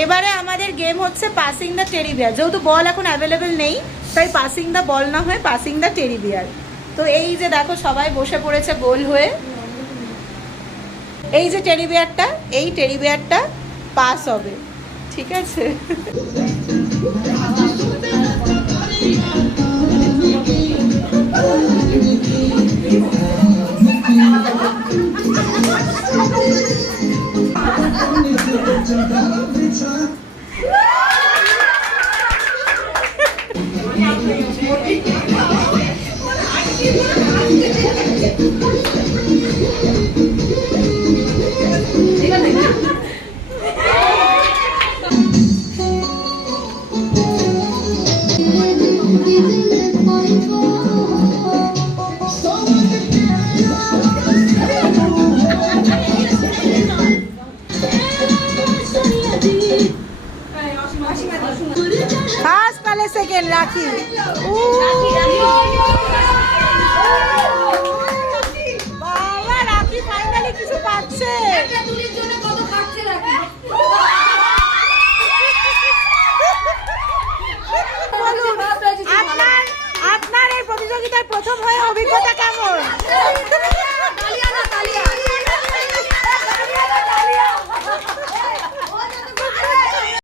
এবারে আমাদের গেম হচ্ছে পাসিং দ্য টেডি বিয়ার। যেহেতু বল এখন অ্যাভেলেবেল নেই, তাই পাসিং দ্য বল না হয়ে পাসিং দ্য টেডি বিয়ার। তো এই যে দেখো সবাই বসে পড়েছে গোল হয়ে। এই যে টেডি বিয়ারটা, এই টেডি বিয়ারটা পাস হবে, ঠিক আছে? ফার্স্ট পালে সেকেন্ড রাখি। বাবা রাখি ফাইনালি কিছু পাচ্ছে। বলুন আপনার এই প্রতিযোগিতায় প্রথম হয়ে অভিজ্ঞতা